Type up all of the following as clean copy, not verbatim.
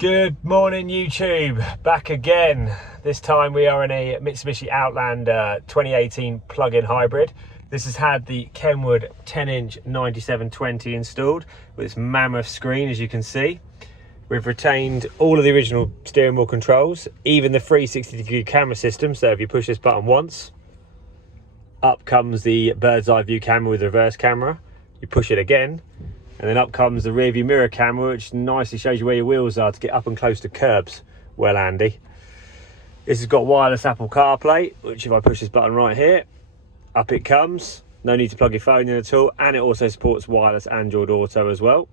Good morning YouTube, back again. This time we are in a Mitsubishi Outlander 2018 plug-in hybrid. This has had the Kenwood 10-inch 9720 installed with its mammoth screen, as you can see. We've retained all of the original steering wheel controls, even the 360-degree camera system, so if you push this button once, up comes the bird's eye view camera with the reverse camera. You push it again, and then up comes the rear view mirror camera, which nicely shows you where your wheels are to get up and close to curbs. Well handy. This has got wireless Apple CarPlay, which if I push this button right here, up it comes. No need to plug your phone in at all, and it also supports wireless Android Auto as well.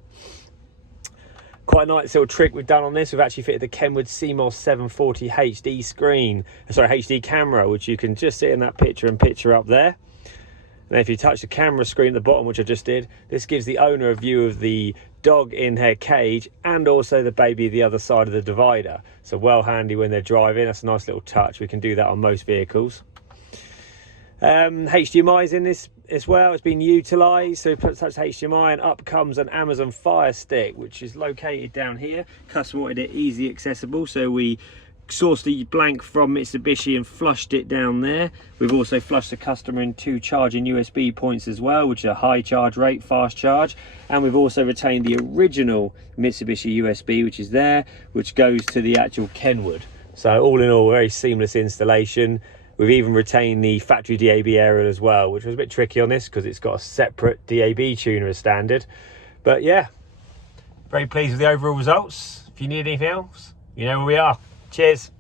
Quite a nice little trick we've done on this. We've actually fitted the Kenwood CMOS 740 HD screen, sorry, HD camera, which you can just see in that picture and picture up there. And if you touch the camera screen at the bottom, which I just did, this gives the owner a view of the dog in her cage and also the baby the other side of the divider. So well handy when they're driving. That's a nice little touch. We can do that on most vehicles. HDMI's in this as well. It's been utilised. So touch HDMI and up comes an Amazon Fire Stick, which is located down here. Customer wanted it easy accessible, so we sourced the blank from Mitsubishi and flushed it down there. We've also flushed the customer in 2 charging USB points as well, which are high charge rate, fast charge, and we've also retained the original Mitsubishi USB, which is there, which goes to the actual Kenwood. So all in all, very seamless installation. We've even retained the factory DAB area as well, which was a bit tricky on this because it's got a separate DAB tuner as standard. But yeah, very pleased with the overall results. If you need anything else, you know where we are. Cheers.